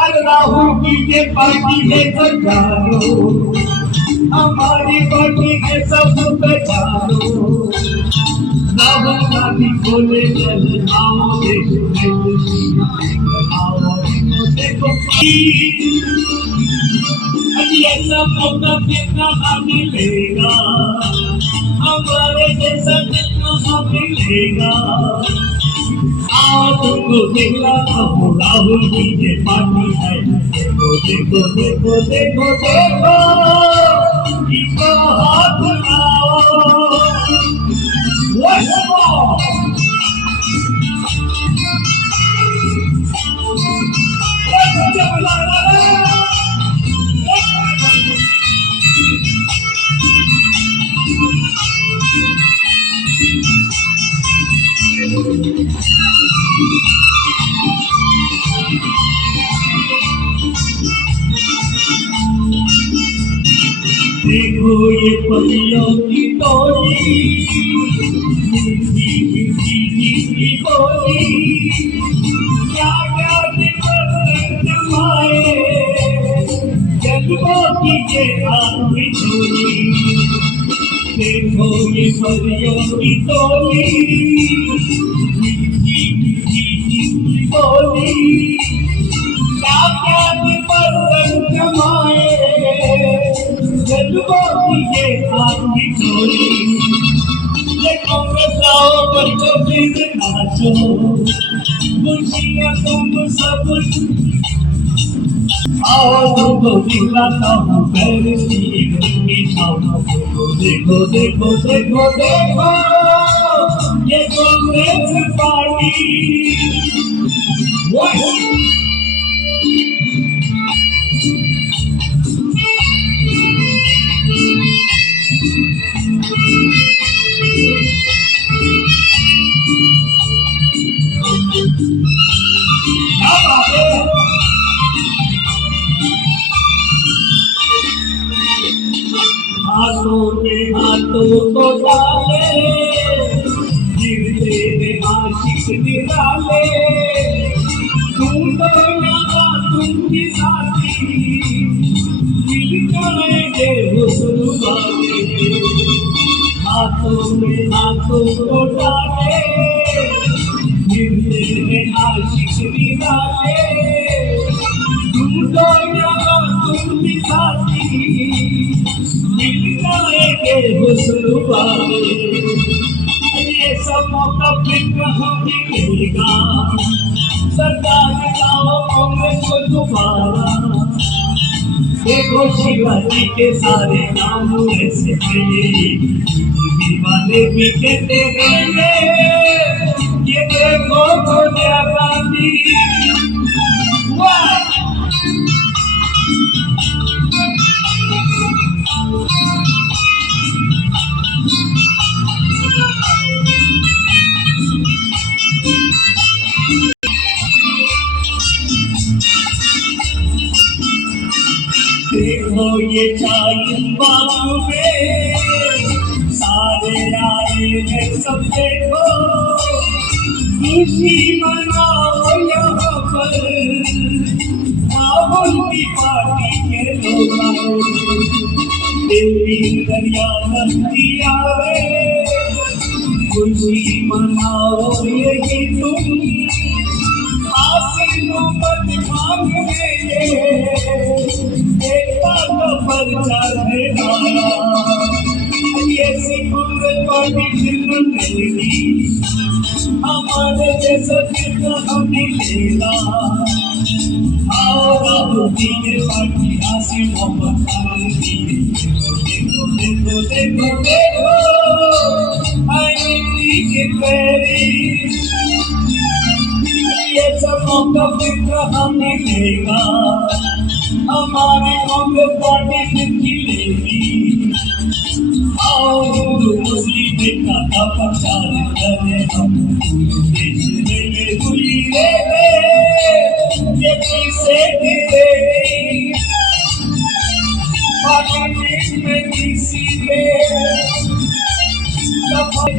अरे राहुल की ये पार्टी है जानो, हमारी पार्टी है सब पहचानो। राहुल गांधी बोले चल आओ देखो ऐसा मौका कितना मिलेगा, हमारे जैसा कितना मिलेगा। आओ तुमको दिखलाता हूँ राहुल की ये पार्टी है। देखो देखो देखो देखो देखो इसको हाथ लाओ। Once more. देखो ये परियों की टोली, की बोली, क्या क्या जमाए, जज्बों की ये आखिरी टोली। देखो ये परियों की टोली, की बोली, क्या क्या जमाए, जज्बों की ये आखिरी टोली। ये कांग्रेस आओ बच्चों फिर नाचो, खुशियाँ तुम सब आओ तुमको दिखलाता हूँ पेरिस की एक रंगी छाव। देखो देखो देखो देखो ये कांग्रेस पार्टी। हाथों को डाले, गिरते में आशिक निराले, ढूंढो यहाँ तुमकी साथी, मिल जाएंगे हुस्न वाले। हाथों को डाले, गिरते में आशिक निराले, ढूंढो यहाँ तुमकी साथी, हुस्न वाले। ये सब मौका फिर कहाँ मिलेगा, सरकार लाओ कांग्रेस को दोबारा। देखो शिवाजी के सारे नाम ऐसे थे, वाले भी कहते हैं ये देखो सोनिया गांधी। देखो ये चालीस बाग में सारे आए हैं सब, देखो खुशी मनाओ यहाँ पर, राहुल की पार्टी के लोग। देवी दरिया नदी आवे, खुशी मनाओ यही तुम, आसिनों मत मांगने प्रचार है आया। ये सिखुर पार्टी नहीं, हमारे जैसा कितना हम मिलेगा। आओ राहुल जी के पार्टी आसी मोहम्मद गांधी। देखो देखो देखो देखो आई के पेरी, ये सब मौका फिर कहाँ मिलेगा, हमारी कांग्रेस पार्टी जितनी लेगी। आओ हिंदू मुस्लिम एकता प्रचार करें हम, देश में गुली ले ये किसे गिरेगी, पार्टी में किसी में Oh,